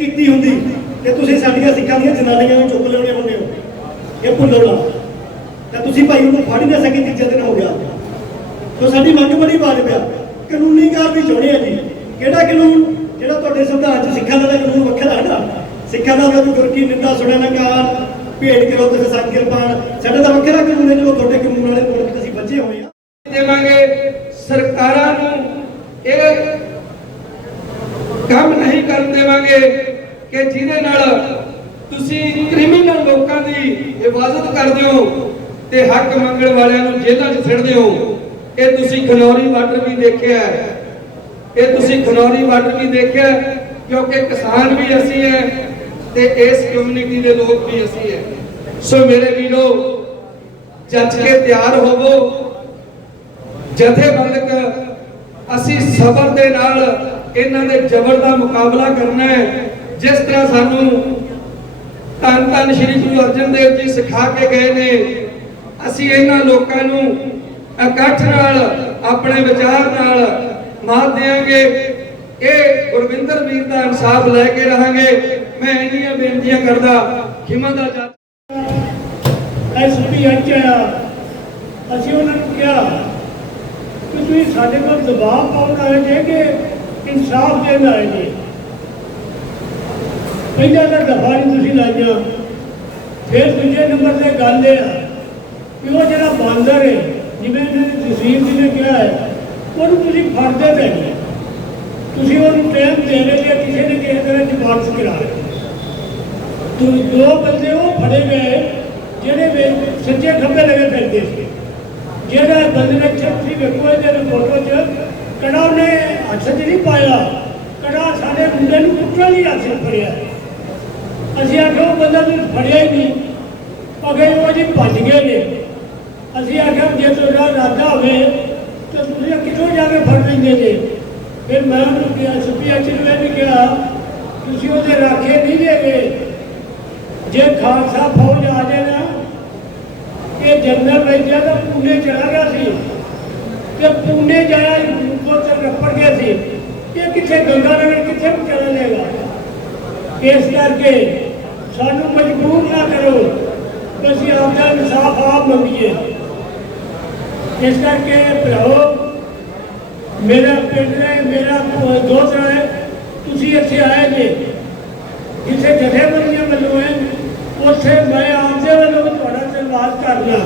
ਕੀਤੀ ਹੁੰਦੀ, ਤੇ ਤੁਸੀਂ ਸਾਡੀਆਂ ਸਿੱਖਾਂ ਦੀਆਂ ਜਨਾਨੀਆਂ ਨੂੰ ਚੁੱਕ ਲੈਣੇ ਹੁੰਦੇ ਹੋ, ਇਹ ਭੁੱਲੋ ਨਾ। ਤਾਂ ਤੁਸੀਂ ਭਾਈ ਉਹਨੂੰ ਫੜ ਨਾ ਸਕੇ, ਤੀਜਾ ਦਿਨ ਹੋ ਗਿਆ। ਤੋ ਸਾਡੀ ਮੰਗ ਬੜੀ ਵਾਜਬ ਪਿਆ। ਕਾਨੂੰਨੀ ਕਾਰਵਾਈ ਚਾਹੁੰਦੇ ਆ ਜੀ। ਕਿਹੜਾ ਕਾਨੂੰਨ? ਜਿਹੜਾ ਤੁਹਾਡੇ ਸੰਵਿਧਾਨ ਚ ਸਿੱਖਾਂ ਦਾ ਕਾਨੂੰਨ ਵੱਖਰਾ ਹੈ ਨਾ। ਸਿੱਖਾਂ ਦਾ ਗੁਰ ਕੀ ਨਿੰਦਾ ਸੁਣਿਆ ਨਾ ਕਾਰ ਭੇਡ ਕਰੋ ਤੇ ਸੰਗ ਕਿਰਪਾਨ ਸਾਡਾ ਤਾਂ ਵੱਖਰਾ ਕਾਨੂੰਨ ਹੈ ਜਦੋਂ ਤੁਹਾਡੇ ਕਾਨੂੰਨ ਵਾਲੇ ਕੋਲ ਅਸੀਂ ਬੱਝੇ ਹੋਏ ਆ ਦੇਵਾਂਗੇ ਸਰਕਾਰਾਂ ਨੂੰ ਇਹ ਕੰਮ ਨਹੀਂ ਕਰਨ ਦੇਵਾਂਗੇ ਕਿ ਜਿਹਦੇ ਨਾਲ ਤੁਸੀਂ ਕ੍ਰਿਮੀਨਲ ਲੋਕਾਂ ਦੀ ਹਿਫਾਜ਼ਤ ਕਰਦੇ ਹੋ ਤੇ ਹੱਕ ਮੰਗਣ ਵਾਲਿਆਂ ਨੂੰ ਜੇਲ੍ਹਾਂ 'ਚ ਸਿੱਟਦੇ ਹੋ। ਇਹ ਤੁਸੀਂ ਖਨੌਰੀ ਬਾਰਡਰ ਵੀ ਦੇਖਿਆ ਇਹ ਤੁਸੀਂ ਖਨੌਰੀ ਬਾਰਡਰ ਵੀ ਦੇਖਿਆ ਕਿਉਂਕਿ ਕਿਸਾਨ ਵੀ ਅਸੀਂ ਹੈ ਤੇ ਇਸ ਕਮਿਊਨਿਟੀ ਦੇ ਲੋਕ ਵੀ ਅਸੀਂ ਹੈ। ਸੋ ਮੇਰੇ ਵੀਰੋ, ਜੱਜ ਕੇ ਤਿਆਰ ਹੋਵੋ। ਜਥੇਬੰਦਕ, ਅਸੀਂ ਸਬਰ ਦੇ ਨਾਲ ਇਹਨਾਂ ਦੇ ਜ਼ਬਰ ਦਾ ਮੁਕਾਬਲਾ ਕਰਨਾ ਹੈ। ਜਿਸ ਤਰ੍ਹਾਂ ਸਾਨੂੰ ਧੰਨ ਧੰਨ ਸ਼੍ਰੀ ਗੁਰੂ ਅਰਜਨ ਦੇਵ ਜੀ ਸਿਖਾ ਕੇ ਗਏ ਨੇ, ਅਸੀਂ ਇਹਨਾਂ ਲੋਕਾਂ ਨੂੰ ਇਕੱਠ ਨਾਲ, ਆਪਣੇ ਵਿਚਾਰ ਨਾਲ ਮਾਤ ਦੇਵਾਂਗੇ ਇਹ ਗੁਰਵਿੰਦਰ ਵੀਰ ਦਾ ਇਨਸਾਫ ਲੈ ਕੇ ਰਹਾਂਗੇ। ਮੈਂ ਇੰਨੀਆਂ ਬੇਨਤੀਆਂ ਕਰਦਾ ਹਿੰਮਤ ਦਾ ਜੱਜ ਐਸਪੀ ਅੱਜ ਅਸੀਂ ਉਹਨਾਂ ਨੂੰ ਕਿਹਾ ਕਿ ਤੁਸੀਂ ਸਾਡੇ ਕੋਲ ਦਬਾਅ ਪਾਉਣ ਆਏ ਜੇ ਕਿ ਇਨਸਾਫ ਦੇਣ ਆਏ ਜੇ ਪਹਿਲਾਂ ਤਾਂ ਦਫਾ ਨਹੀਂ ਤੁਸੀਂ ਲਾਈਆਂ ਫਿਰ ਦੂਜੇ ਨੰਬਰ ਤੇ ਗੱਲ ਇਹ ਆ ਕਿ ਉਹ ਜਿਹੜਾ ਬਾਂਦਰ ਹੈ ਜਿਵੇਂ ਇਹਨਾਂ ਦੀ ਤਹਿਸੀਲ ਜੀ ਨੇ ਕਿਹਾ ਹੈ ਉਹਨੂੰ ਤੁਸੀਂ ਫੜਦੇ ਪਏ ਨਹੀਂ ਤੁਸੀਂ ਉਹਨੂੰ ਟਾਈਮ ਦੇ ਰਹੇ ਜੇ ਕਿਸੇ ਨੇ ਕਿਸੇ ਤਰ੍ਹਾਂ ਜ਼ਮਾਨਤ ਕਰਾ ਲਈ ਤੂੰ ਦੋ ਬੰਦੇ ਉਹ ਫੜੇ ਗਏ ਜਿਹੜੇ ਵੇ ਸੱਜੇ ਖੱਬੇ ਲਗੇ ਫਿਰਦੇ ਸੀ ਜਿਹੜਾ ਬੰਦੇ ਨੇ ਇੱਥੇ ਤੁਸੀਂ ਵੇਖੋ ਇਹਦੇ ਫੋਟੋ 'ਚ ਕੜਾ ਉਹਨੇ ਹੱਥ 'ਚ ਨਹੀਂ ਪਾਇਆ। ਕੜਾ ਸਾਡੇ ਮੁੰਡੇ ਨੂੰ ਕੁੱਟਣ ਲਈ ਹੱਥ 'ਚ ਫੜਿਆ। ਅਸੀਂ ਆਖਿਆ, ਉਹ ਬੰਦਾ ਤੁਸੀਂ ਫੜਿਆ ਹੀ ਨਹੀਂ। ਅਗੇ ਉਹ ਜੀ ਭੱਜ ਗਏ ਨੇ। ਅਸੀਂ ਆਖਿਆ, ਜੇ ਤੁਹਾਡਾ ਇਰਾਦਾ ਹੋਵੇ, ਤਾਂ ਤੁਸੀਂ ਕਿੱਥੋਂ ਜਾ ਕੇ ਫੜ ਲੈਂਦੇ ਜੇ ਫਿਰ ਮੈਂ ਉਹਨੂੰ ਕਿਹਾ ਸੁਪੀ ਅਚਰ ਨੂੰ ਵੀ ਕਿਹਾ, ਤੁਸੀਂ ਉਹਦੇ ਰਾਖੇ ਨਹੀਂ ਜੇਗੇ ਜੇ ਖਾਲਸਾ ਫੌਜ ਆ ਜਾਏ ਨਾ, ਇਹ ਜਨਰਲ ਰੈਜਾ ਦਾ ਪੂਨੇ ਚਲਾ ਗਿਆ ਸੀ। ਤੇ ਪੂਨੇ ਜਾਇਆ ਰੂਪੋ ਤੇ ਰੱਪੜ ਗਿਆ ਸੀ ਇਹ ਕਿੱਥੇ ਗੰਗਾ ਨਗਰ ਕਿੱਥੇ ਨੂੰ ਚਲਾ ਲੇਗਾ ਇਸ ਕਰਕੇ ਸਾਨੂੰ ਮਜਬੂਰ ਨਾ ਕਰੋ ਕਿ ਅਸੀਂ ਆਪਦਾ ਇਨਸਾਫ ਆਪ ਮੰਗੀਏ ਇਸ ਕਰਕੇ ਭਰਾਓ ਮੇਰਾ ਪਿੰਡ ਹੈ ਮੇਰਾ ਦੋਸਤ ਹੈ ਤੁਸੀਂ ਇੱਥੇ ਆਏ ਜੇ